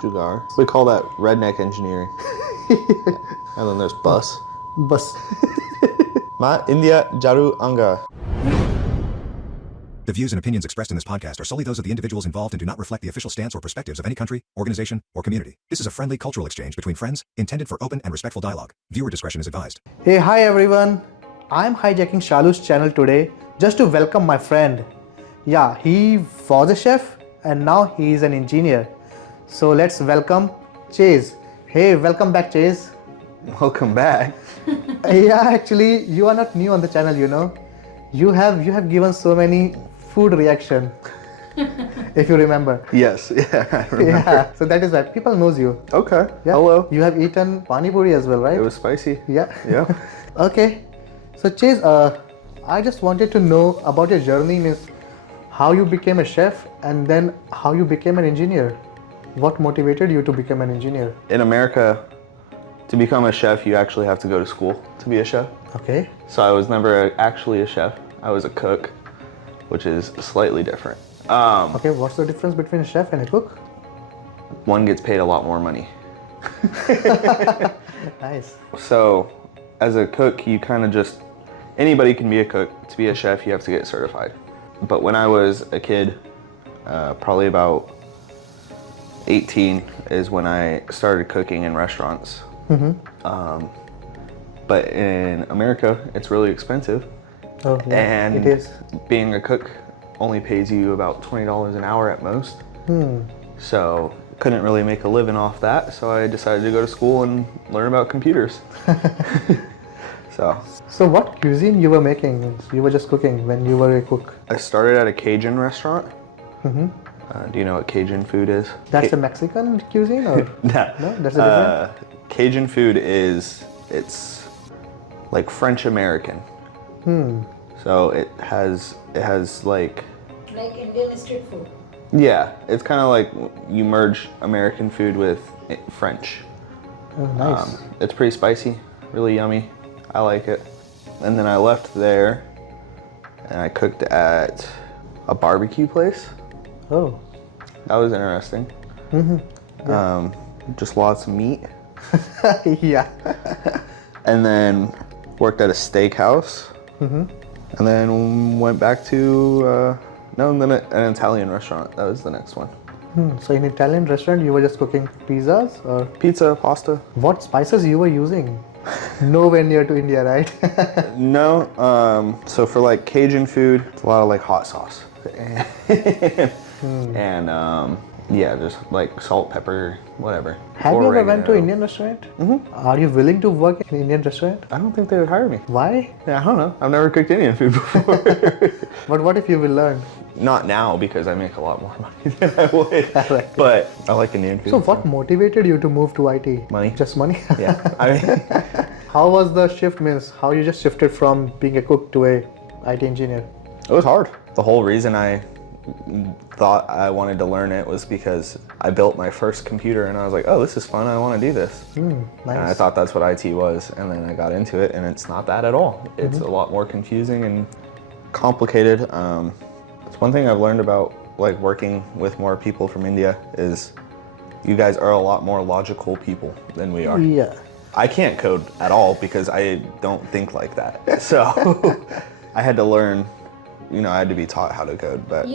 Jugar. We call that redneck engineering. And then there's bus. Bus. Ma India Jaru Anga. The views and opinions expressed in this podcast are solely those of the individuals involved and do not reflect the official stance or perspectives of any country, organization, or community. This is a friendly cultural exchange between friends, intended for open and respectful dialogue. Viewer discretion is advised. Hey, hi everyone. I'm hijacking Shalu's channel today just to welcome my friend. Yeah, he was a chef and now he is an engineer. So let's welcome Chase. Hey, welcome back, Chase. Welcome back. Yeah, actually, you are not new on the channel, you know. You have given so many food reaction, if you remember. Yes, yeah, I remember. Yeah, so that is why people knows you. Okay, Yeah. hello. You have eaten pani puri as well, right? It was spicy. Yeah. Yeah. Okay. So Chase, I just wanted to know about your journey, means how you became a chef and then how you became an engineer. What motivated you to become an engineer? In America, to become a chef, you actually have to go to school to be a chef. Okay. So I was never actually a chef. I was a cook, which is slightly different. Okay, what's the difference between a chef and a cook? One gets paid a lot more money. Nice. So as a cook, you kind of just, anybody can be a cook. To be a chef, you have to get certified. But when I was a kid, probably about 18 is when I started cooking in restaurants. But in America, it's really expensive. Oh, yeah, And it is. being a cook only pays you about $20 an hour at most. So couldn't really make a living off that. So I decided to go to school and learn about computers. So what cuisine you were making? You were just cooking when you were a cook. I started at a Cajun restaurant. Do you know what Cajun food is? That's a Mexican cuisine, or No, no? That's a different. Cajun food it's like French American. So it has like Indian street food. yeah, it's kind of like you merge American food with French. Oh, nice. It's pretty spicy, really yummy. I like it. And then I left there and I cooked at a barbecue place. Oh. That was interesting. Just lots of meat. Yeah. And then worked at a steakhouse. And then went back to, then an Italian restaurant. That was the next one. So in Italian restaurant, you were just cooking pizzas, or Pizza, pasta. what spices you were using? Nowhere near to India, right? No, so for like Cajun food, it's a lot of like hot sauce. And yeah, just like salt, pepper, whatever. Have you ever went to Oregano. Indian restaurant? Are you willing to work in Indian restaurant? I don't think they would hire me. Why? Yeah, I don't know. I've never cooked Indian food before. But what if you will learn? Not now because I make a lot more money than I would. But I like Indian food. So what motivated you to move to IT? Money. Just money? Yeah. I mean, How was the shift, means how you just shifted from being a cook to a IT engineer? it was hard. The whole reason I thought I wanted to learn it was because I built my first computer and I was like, oh, this is fun. I want to do this. And I Nice. thought that's what IT was. And then I got into it and it's not that at all. It's a lot more confusing and complicated. It's one thing I've learned about like working with more people from India is you guys are a lot more logical people than we are. Yeah. I can't code at all because I don't think like that. So I had to learn, I had to be taught how to code. But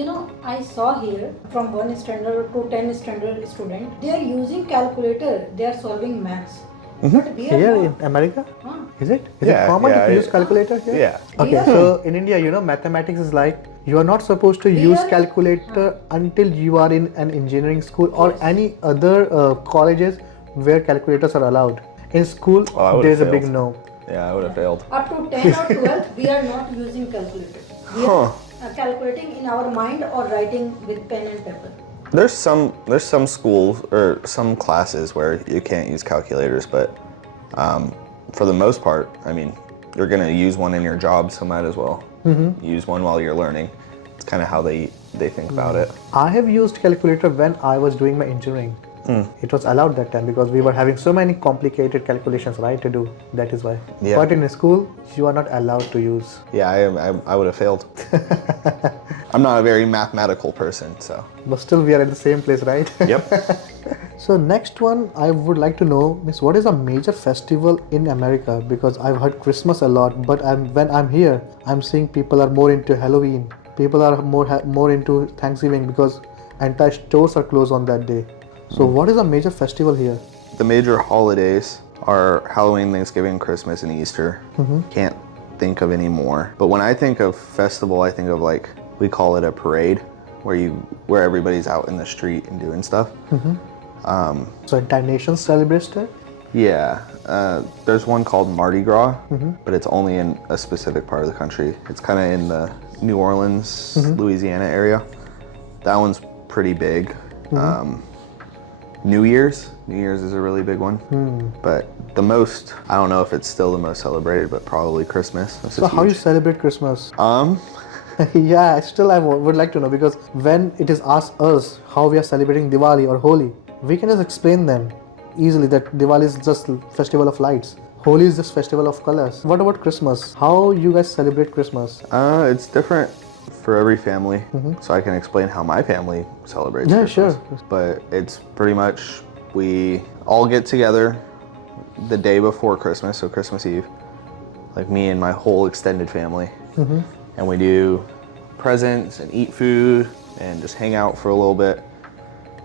I saw here from 1 standard to 10 standard student, they are using calculator, they are solving maths. But we are Here not. in America? Huh. Is it? Is Yeah, it common yeah, to use yeah. calculator here? Yeah. Okay, Yeah. so in India, mathematics is like you are not supposed to use are- calculator until you are in an engineering school or any other colleges where calculators are allowed. In school, Oh, I would've there is a big failed. no. Yeah, I would have failed. Up to 10 or 12, we are not using calculator. We are calculating in our mind or writing with pen and paper. There's some schools or some classes where you can't use calculators, but for the most part, I mean, you're gonna use one in your job, so might as well use one while you're learning. It's kind of how they think about it. I have used calculator when I was doing my engineering. It was allowed that time because we were having so many complicated calculations, right, to do. That is why. Yeah. But in school, you are not allowed to use. Yeah, I would have failed. I'm not a very mathematical person, so. But still, we are at the same place, right? Yep. So next one, I would like to know, Miss, what is a major festival in America? Because I've heard Christmas a lot, but when I'm here, I'm seeing people are more into Halloween. People are more into Thanksgiving because entire stores are closed on that day. So what is a major festival here? The major holidays are Halloween, Thanksgiving, Christmas, and Easter. Can't think of any more. But when I think of festival, I think of like, we call it a parade, where everybody's out in the street and doing stuff. So entire nation celebrates that? Yeah, there's one called Mardi Gras, but it's only in a specific part of the country. It's kind of in the New Orleans, Louisiana area. That one's pretty big. New Year's is a really big one. But the most, I don't know if it's still the most celebrated, but probably Christmas. So how you celebrate Christmas? Um, Yeah, still I would like to know, because when it is asked us how we are celebrating Diwali or Holi, we can just explain them easily that Diwali is just festival of lights. Holi is just festival of colors. What about Christmas? How you guys celebrate Christmas? It's different for every family, so I can explain how my family celebrates Yeah, Christmas. sure. But it's pretty much, we all get together the day before Christmas, so Christmas Eve, like me and my whole extended family. And we do presents and eat food and just hang out for a little bit.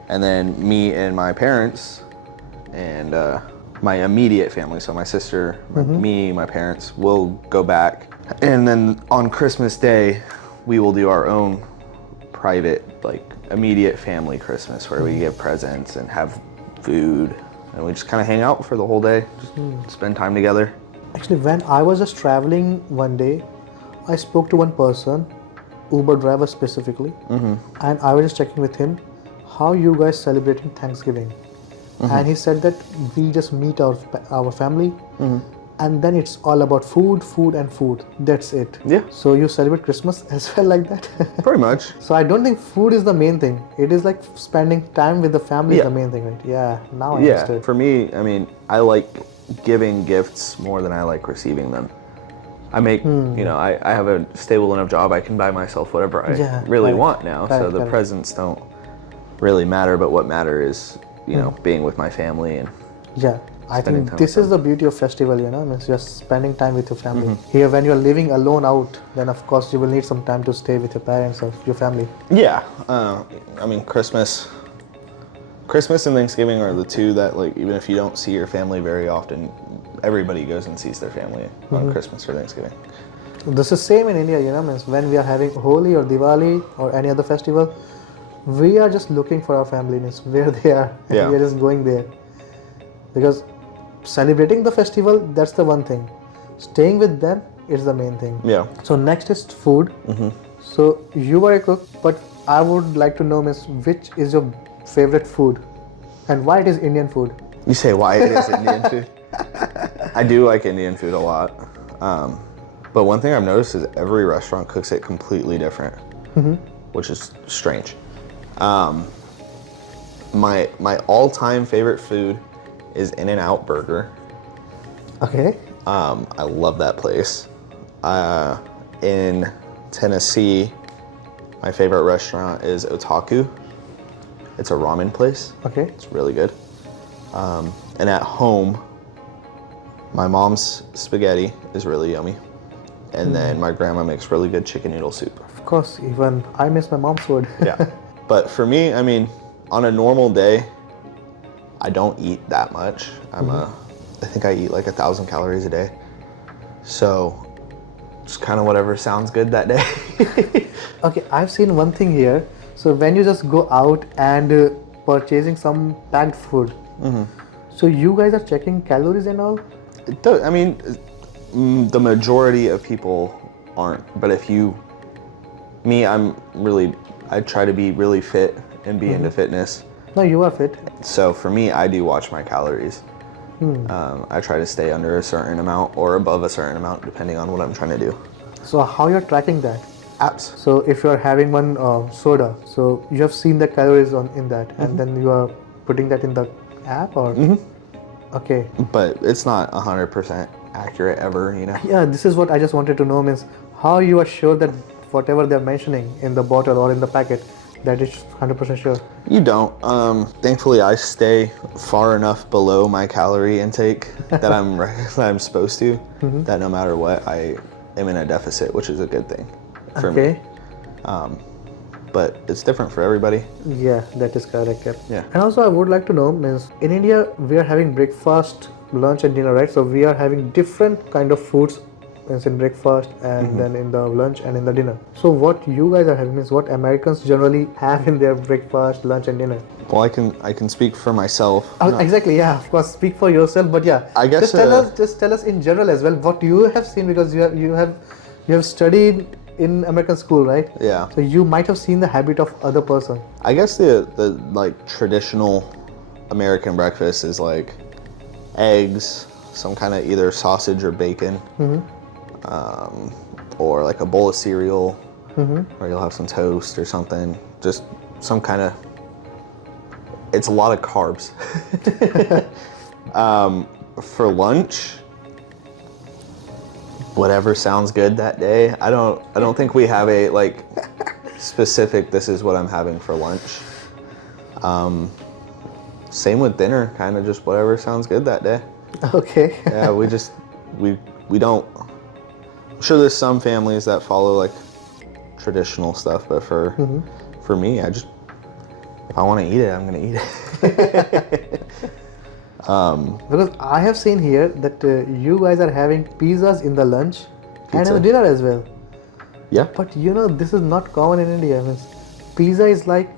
And then me and my parents and my immediate family, so my sister, me, my parents, will go back. And then on Christmas Day, we will do our own private, like immediate family Christmas, where we give presents and have food. And we just kind of hang out for the whole day, just spend time together. Actually, when I was just traveling one day, I spoke to one person, Uber driver specifically, and I was just checking with him how you guys celebrating Thanksgiving. And he said that we just meet our family, and then it's all about food. That's it. Yeah. So you celebrate Christmas as well like that? Pretty much. So I don't think food is the main thing. It is like spending time with the family is Yeah. the main thing, right? Yeah, now I Yeah, understood. for me, I mean, I like giving gifts more than I like receiving them. I make, I have a stable enough job, I can buy myself whatever I really correct. want now. So the Correct. presents don't really matter, but what matter is, being with my family and Yeah, I spending think time this with is the beauty of festival, means you're spending time with your family. Here, when you're living alone out, then of course you will need some time to stay with your parents or your family. yeah, I mean, Christmas and Thanksgiving are the two that, like, even if you don't see your family very often, everybody goes and sees their family on Christmas or Thanksgiving. This is same in India, means when we are having Holi or Diwali or any other festival, we are just looking for our family, means where they are, and Yeah. we are just going there. Because celebrating the festival, that's the one thing. Staying with them is the main thing. Yeah. So next is food. So you are a cook, but I would like to know, miss, which is your favorite food and why it is Indian food? You say why it is Indian food? I do like Indian food a lot. But one thing I've noticed is every restaurant cooks it completely different, which is strange. My all-time favorite food is In-N-Out Burger. Okay. I love that place. In Tennessee, my favorite restaurant is Otaku. It's a ramen place. Okay. It's really good. And at home, my mom's spaghetti is really yummy. And then my grandma makes really good chicken noodle soup. Of course, even I miss my mom's food. Yeah. But for me, I mean, on a normal day, I don't eat that much. I think I eat like 1,000 calories a day. So just kind of whatever sounds good that day. Okay, I've seen one thing here. So when you just go out and purchasing some packed food, so you guys are checking calories and all? I mean, the majority of people aren't. But if I try to be really fit and be into fitness. No, you are fit. So for me, I do watch my calories. I try to stay under a certain amount or above a certain amount, depending on what I'm trying to do. So how you're tracking that? Apps. So if you're having one soda, so you have seen the calories in that, and then you are putting that in the app or? Okay. But it's not 100% accurate ever, you know? Yeah, this is what I just wanted to know, means how you are sure that whatever they're mentioning in the bottle or in the packet, that is 100% sure. You don't. Thankfully, I stay far enough below my calorie intake that I'm supposed to, that no matter what, I am in a deficit, which is a good thing for me. But it's different for everybody. Yeah, that is correct. Yeah. And also I would like to know, means in India we are having breakfast, lunch and dinner, right? So we are having different kind of foods, means in breakfast and then in the lunch and in the dinner. So what you guys are having, means what Americans generally have in their breakfast, lunch and dinner. Well, I can speak for myself. Exactly, yeah, of course, speak for yourself, but yeah, I guess, just tell us in general as well what you have seen, because you have studied in American school, right? Yeah. So you might have seen the habit of other person. I guess the like traditional American breakfast is like eggs, some kind of either sausage or bacon, or like a bowl of cereal, or you'll have some toast or something. Just some kind of. It's a lot of carbs. For lunch, whatever sounds good that day. I don't think we have a like specific, this is what I'm having for lunch. Same with dinner, kind of just whatever sounds good that day. Okay. Yeah, we don't. I'm sure there's some families that follow like traditional stuff, but for me, if I want to eat it, I'm gonna eat it. Because I have seen here that you guys are having pizzas in the lunch and in the dinner as well. Yeah. But this is not common in India. Means pizza is like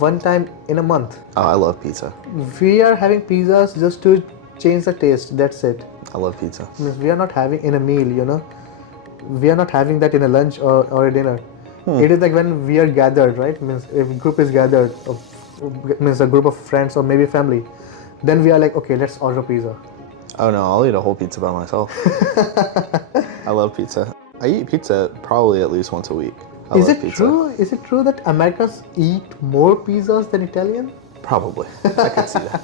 one time in a month. Oh, I love pizza. We are having pizzas just to change the taste. That's it. I love pizza. Means we are not having in a meal. We are not having that in a lunch or a dinner. It is like when we are gathered, right? Means if a group is gathered, means a group of friends or maybe family, then we are like, okay, let's order pizza. Oh no, I'll eat a whole pizza by myself. I love pizza. I eat pizza probably at least once a week. I Is love it pizza. true? Is it true that Americans eat more pizzas than Italian? Probably. I could see that.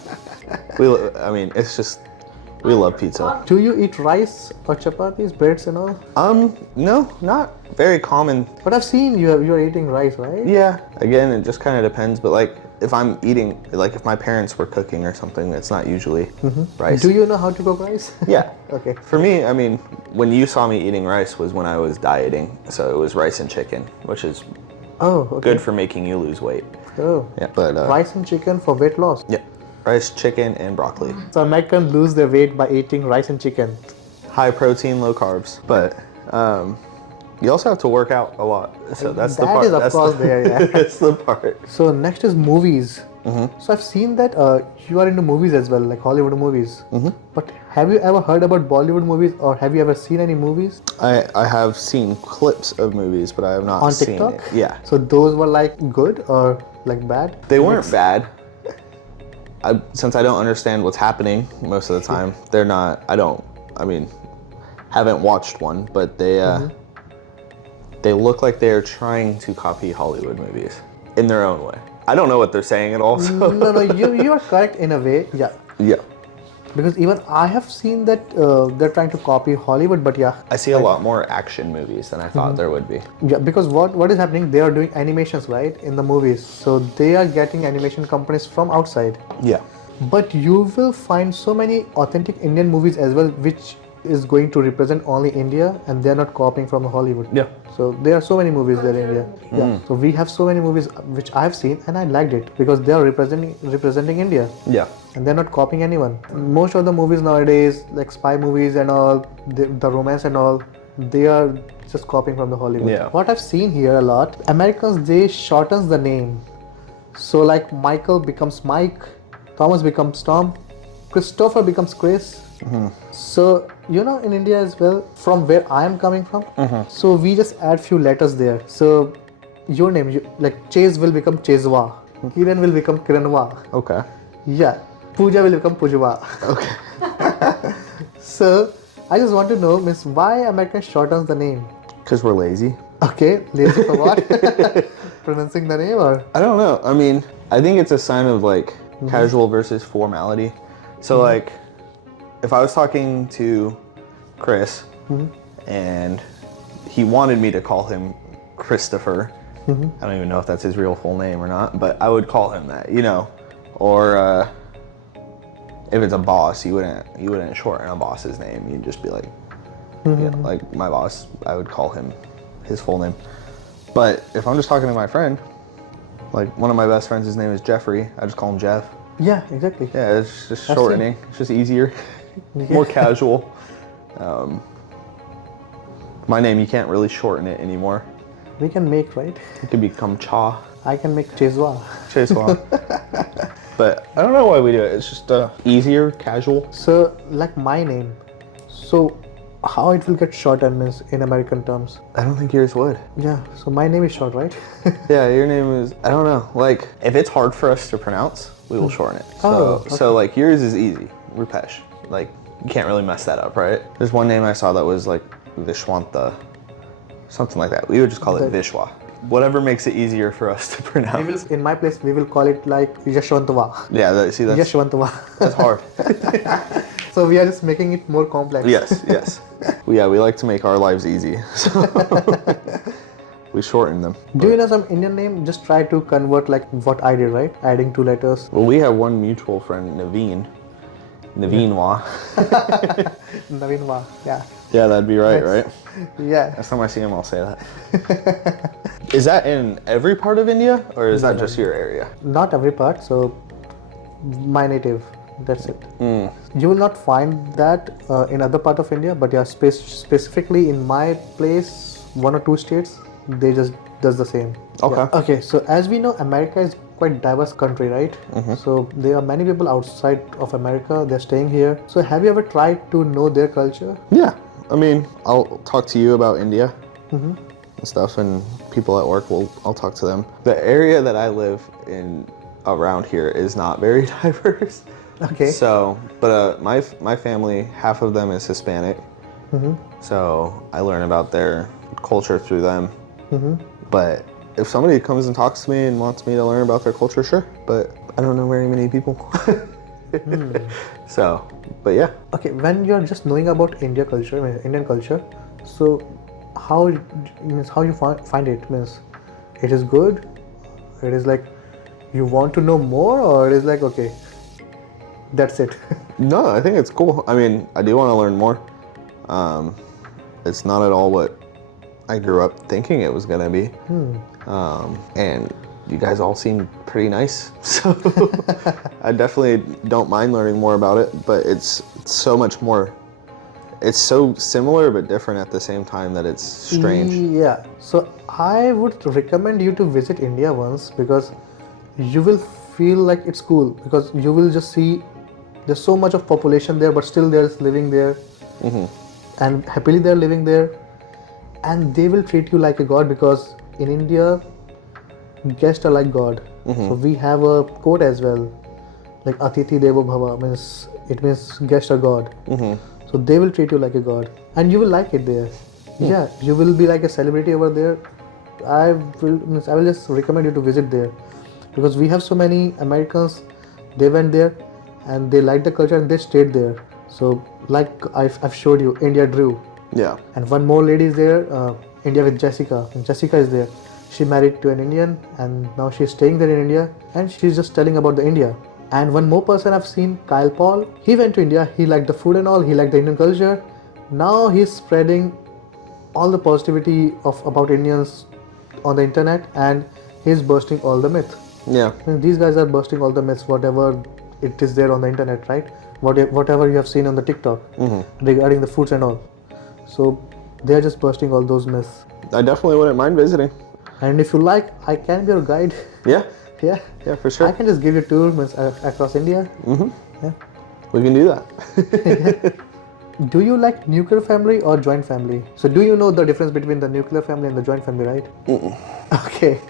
It's just, we love pizza. Do you eat rice or chapatis, breads and all? No, not very common. But I've seen you're eating rice, right? Yeah, again, it just kind of depends, but like if I'm eating, like if my parents were cooking or something, it's not usually rice. Do you know how to cook rice? Yeah. Okay. For me, when you saw me eating rice was when I was dieting, so it was rice and chicken, which is good for making you lose weight. Oh. Yeah, but Rice and chicken for weight loss. yeah, rice, chicken, and broccoli. So Americans lose their weight by eating rice and chicken. High protein, low carbs, but you also have to work out a lot. So that's the part. That is of course there, yeah. That's the part. So next is movies. So I've seen that you are into movies as well, like Hollywood movies. But have you ever heard about Bollywood movies, or have you ever seen any movies? I have seen clips of movies, but I have not On seen TikTok? it. Yeah. So those were like good or like bad? They weren't bad. Since I don't understand what's happening most of the time, they're not. Haven't watched one, but they look like they're trying to copy Hollywood movies in their own way. I don't know what they're saying at all. So. No, you are correct in a way. Yeah. Yeah. Because even I have seen that they're trying to copy Hollywood, but yeah. I see a lot more action movies than I thought there would be. Yeah, because what is happening? They are doing animations, right, in the movies. So they are getting animation companies from outside. Yeah. But you will find so many authentic Indian movies as well, which is going to represent only India, and they're not copying from Hollywood. Yeah. So there are so many movies there in India. Yeah. So we have so many movies which I've seen, and I liked it because they are representing India. Yeah. And they're not copying anyone. Most of the movies nowadays, like spy movies and all, the romance and all, they are just copying from the Hollywood. Yeah. What I've seen here a lot, Americans, they shortens the name. So like Michael becomes Mike, Thomas becomes Tom, Christopher becomes Chris. So in India as well, from where I am coming from, so we just add few letters there. So your name, like Chase will become Cheswa, Kiran will become Kiranwa. Okay. Yeah, Pooja will become Pujwa. Okay. So I just want to know, why American shortens the name? Because we're lazy. Okay, lazy for what? pronouncing the name or? I don't know. I mean, I think it's a sign of like casual versus formality. So like, if I was talking to Chris and he wanted me to call him Christopher, I don't even know if that's his real full name or not, but I would call him that, you know. Or if it's a boss, you wouldn't shorten a boss's name. You'd just be like, you know, like my boss, I would call him his full name. But if I'm just talking to my friend, like one of my best friends, his name is Jeffrey. I just call him Jeff. Yeah, exactly. Yeah, it's just shortening. It's just easier, more casual. My name, you can't really shorten it anymore. We can make, right? It could become Cha, I can make Chezwa. Cheswa. But I don't know why we do it. It's just easier, casual. So, like my name. So, how it will get shortened means in American terms? I don't think yours would. Yeah, so my name is short, right? Yeah, your name is, I don't know. Like, if it's hard for us to pronounce, we will shorten it. Oh, So like yours is easy, Rupesh. Like, you can't really mess that up, right? There's one name I saw that was like Vishwanta, something like that. We would just call it Vishwa. Whatever makes it easier for us to pronounce. In my place, we will call it like Yashwantava. Yeah, that's Yashwantava. that's hard. So we are just making it more complex. Yes. Yeah, we like to make our lives easy. So we shorten them. Do you know some Indian name? Just try to convert like what I did, right? Adding 2 letters. Well, we have one mutual friend, Naveen. Naveenwa. Navinwa. Yeah. Yeah, that'd be right, right? Yeah. Next time I see him, I'll say that. Is that in every part of India, or is that just your area? Not every part. So my native. That's it. You will not find that in other part of India, but yeah, specifically in my place, 1 or 2 states, they just does the same. Okay. Yeah. Okay. So as we know, America is quite diverse country, right? So there are many people outside of America. They're staying here. So have you ever tried to know their culture? Yeah. I mean, I'll talk to you about India and stuff, and people at work, I'll talk to them. The area that I live in around here is not very diverse. Okay. So, but my family, half of them is Hispanic. So I learn about their culture through them. But if somebody comes and talks to me and wants me to learn about their culture, sure. But I don't know very many people. So, but yeah. Okay, when you're just knowing about Indian culture, so how you find it? Means it is good. It is like you want to know more, or it is like okay, that's it. No, I think it's cool. I mean, I do want to learn more. It's not at all what I grew up thinking it was gonna be. And you guys all seem pretty nice, so I definitely don't mind learning more about it. But it's so much more. It's so similar but different at the same time that it's strange. Yeah. So I would recommend you to visit India once, because you will feel like it's cool, because you will just see there's so much of population there, but still there's living there, and happily they're living there, and they will treat you like a god, because in India guests are like god. So we have a quote as well, like Atithi Devo Bhava, means guests are god. So they will treat you like a god, and you will like it there. Yeah, you will be like a celebrity over there. I will just recommend you to visit there, because we have so many Americans. They went there and they liked the culture and they stayed there. So like I've showed you, India Drew. Yeah. And one more lady is there, India with Jessica. And Jessica is there. She married to an Indian, and now she's staying there in India, and she's just telling about the India. And one more person I've seen, Kyle Paul. He went to India. He liked the food and all. He liked the Indian culture. Now he's spreading all the positivity about Indians on the internet, and he's bursting all the myths. Yeah. And these guys are bursting all the myths, whatever it is there on the internet, right? Whatever you have seen on the TikTok regarding the foods and all. So they're just bursting all those myths. I definitely wouldn't mind visiting. And if you like, I can be your guide. Yeah. Yeah. Yeah, for sure. I can just give you a tour across India. Yeah. We can do that. Do you like nuclear family or joint family? So do you know the difference between the nuclear family and the joint family, right? Okay.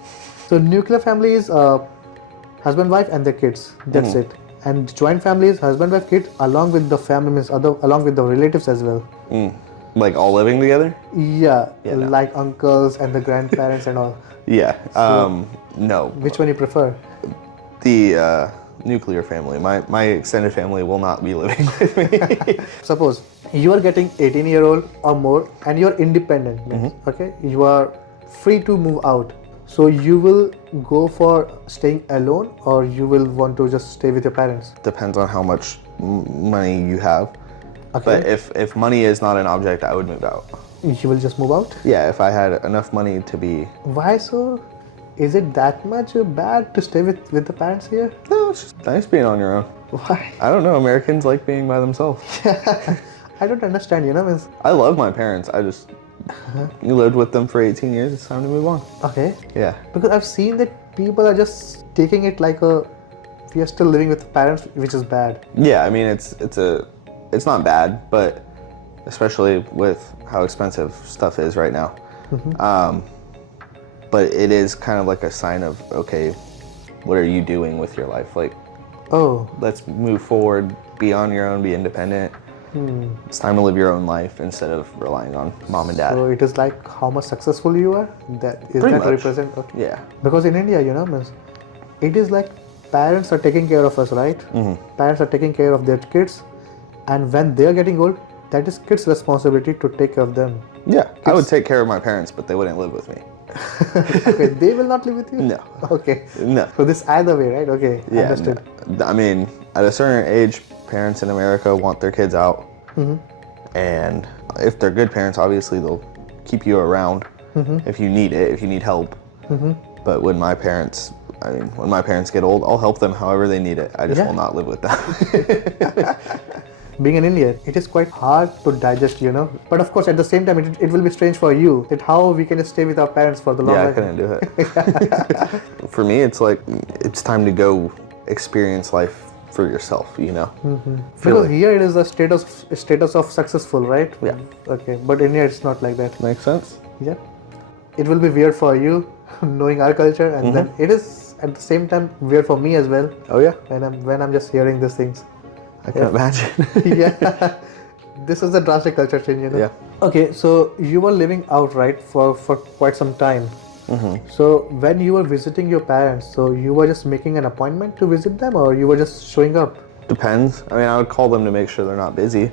So nuclear family is husband, wife and their kids. That's it. And joint family is husband, wife, kid along with the family, along with the relatives as well. Like all living together? Yeah, Yeah, no. like uncles and the grandparents and all. Yeah. No. Which one you prefer? The nuclear family. My extended family will not be living with me. Suppose you are getting 18-year-old or more and you're independent, okay? You are free to move out. So you will go for staying alone or you will want to just stay with your parents? Depends on how much money you have. Okay. But if money is not an object, I would move out. You will just move out? Yeah, if I had enough money to be... Why so? Is it that much bad to stay with the parents here? No, it's just nice being on your own. Why? I don't know, Americans like being by themselves. I don't understand, means, I love my parents, I just... You lived with them for 18 years, it's time to move on. okay. Yeah. Because I've seen that people are just taking it like we are still living with the parents, which is bad. Yeah, I mean, it's not bad, but especially with how expensive stuff is right now. But it is kind of like a sign of, okay, what are you doing with your life? Like, Oh, let's move forward, be on your own, be independent. It's time to live your own life instead of relying on mom and dad. so it is like how much successful you are? That is Pretty that much. represent? Okay. Yeah. Because in India, means it is like parents are taking care of us, right? Parents are taking care of their kids, and when they are getting old, that is kids' responsibility to take care of them. Yeah, I would take care of my parents, but they wouldn't live with me. Okay, they will not live with you? No. Okay. No. So this either way, right? Okay, Yeah, understood. no. I mean, at a certain age, parents in America want their kids out. And if they're good parents, obviously they'll keep you around if you need it, if you need help. But when my parents get old, I'll help them however they need it. I just Yeah. will not live with them. Being an Indian, it is quite hard to digest, But of course, at the same time, it will be strange for you that how we can just stay with our parents for the long Yeah, I life. couldn't do it. For me, it's like, it's time to go experience life for yourself, Feel Because it. here it is a status of successful, right? Yeah. Okay, but in here it's not like that. Makes sense? Yeah. It will be weird for you knowing our culture, and then it is at the same time weird for me as well. Oh yeah, When I'm just hearing these things. I can imagine. Yeah. This is a drastic culture change, Yeah. Okay, so you were living out, right, for quite some time. So when you were visiting your parents, so you were just making an appointment to visit them, or you were just showing up? Depends. I mean, I would call them to make sure they're not busy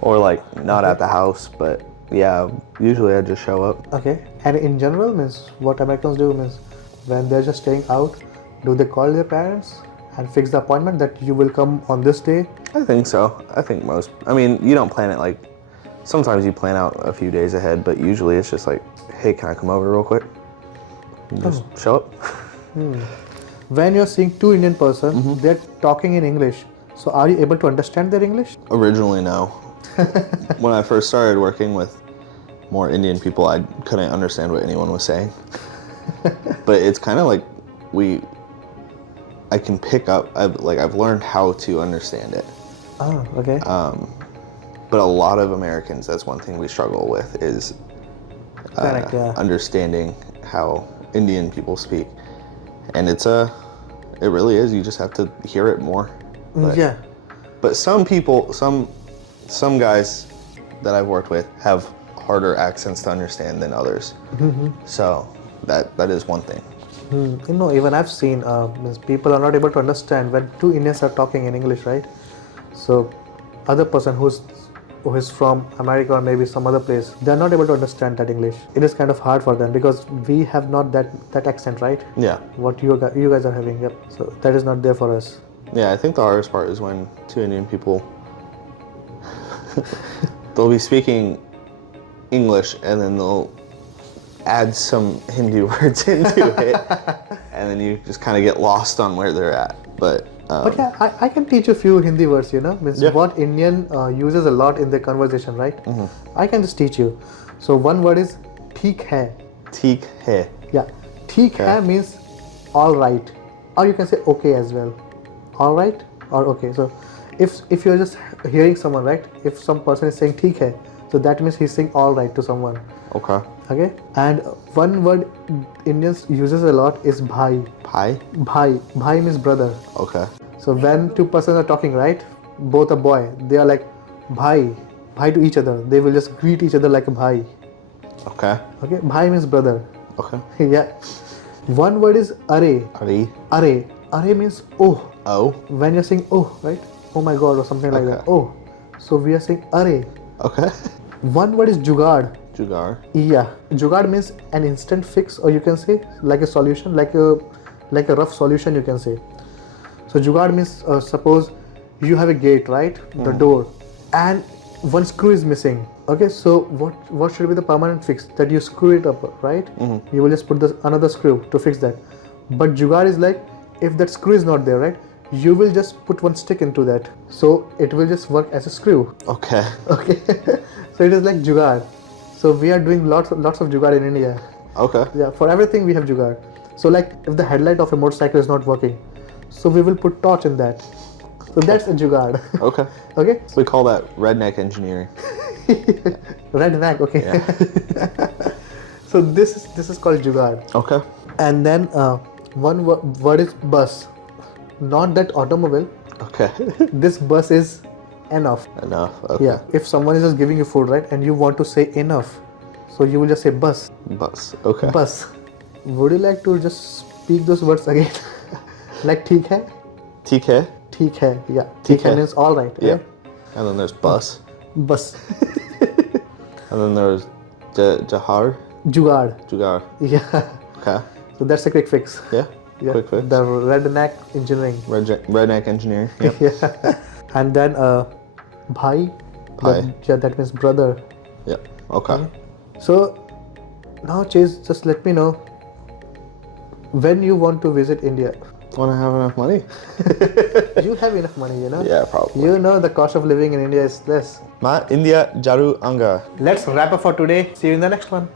or like not at the house, but yeah, usually I just show up. Okay. And in general, means what Americans do means when they're just staying out, do they call their parents and fix the appointment that you will come on this day? I think so. I think I mean, you don't plan it like, sometimes you plan out a few days ahead, but usually it's just like, hey, can I come over real quick? And just show up. When you're seeing two Indian persons, they're talking in English. So are you able to understand their English? Originally, no. When I first started working with more Indian people, I couldn't understand what anyone was saying. But it's kind of like I can pick up, I've learned how to understand it. Oh, okay. But a lot of Americans, that's one thing we struggle with is Correct, yeah. understanding how Indian people speak. And it really is, you just have to hear it more. But, Yeah. But some people, some guys that I've worked with have harder accents to understand than others. So that is one thing. Even I've seen means people are not able to understand when two Indians are talking in English, right? So other person who is from America or maybe some other place, they're not able to understand that English. It is kind of hard for them because we have not that accent, right? Yeah. What you guys are having, yep. So that is not there for us. Yeah, I think the hardest part is when two Indian people, they'll be speaking English and then they'll add some Hindi words into it, and then you just kind of get lost on where they're at. But yeah, I can teach you a few Hindi words, means Yeah. what Indian uses a lot in their conversation, right? I can just teach you. So one word is theek hai. Teek hai. Yeah, theek hai means all right, or you can say okay as well. All right or okay. So if you're just hearing someone, right? If some person is saying theek hai, so that means he's saying all right to someone. Okay. Okay. And one word Indians uses a lot is bhai. Pie. Bhai means brother. Okay. So when two persons are talking, right? Both a boy, they are like bhai. bhai to each other. They will just greet each other like a bhai. Okay. Okay, bhai means brother. Okay. Yeah. One word is are. Ari. Are. Are means oh. Oh. When you're saying oh, right? Oh my god, or something like that. Okay. Oh. So we are saying are. Okay. One word is jugaad. Jugar. Yeah. Jugaad means an instant fix, or you can say like a solution, like a rough solution, you can say. So jugaad means suppose you have a gate, right? The door, and one screw is missing. Okay, so what should be the permanent fix? That you screw it up, right? You will just put another screw to fix that. But jugaad is like, if that screw is not there, right? You will just put one stick into that, so it will just work as a screw. Okay. Okay, so it is like jugaad. So we are doing lots of jugaad in India. Okay. Yeah, for everything we have jugaad. So like if the headlight of a motorcycle is not working, so we will put torch in that. So that's a jugaad. Okay. Okay. We call that redneck engineering. Redneck. Okay. Yeah. So this is called jugaad. Okay. And then one word is bus. Not that automobile. Okay. This bus is enough. Enough. Okay. Yeah. If someone is just giving you food, right, and you want to say enough, so you will just say bus. Bus. Okay. Bus. Would you like to just speak those words again? Like theek hai? TK. Theek hai. Yeah. Theek Theek hai hai. means all right. Yeah. Right? And then there's bus. Bus. And then there's Jahar. Jugaad. Jugar. Yeah. Okay. So that's a quick fix. Yeah. Yeah. Quick fix. The redneck engineering. Redneck engineering. Yep. Yeah. And then bhai. Bhai. That means brother. Yep. Okay. So now Chase, just let me know when you want to visit India. Want to have enough money? You have enough money, you know. Yeah, probably. You know the cost of living in India is less. Ma India Jaru Anga. Let's wrap up for today. See you in the next one.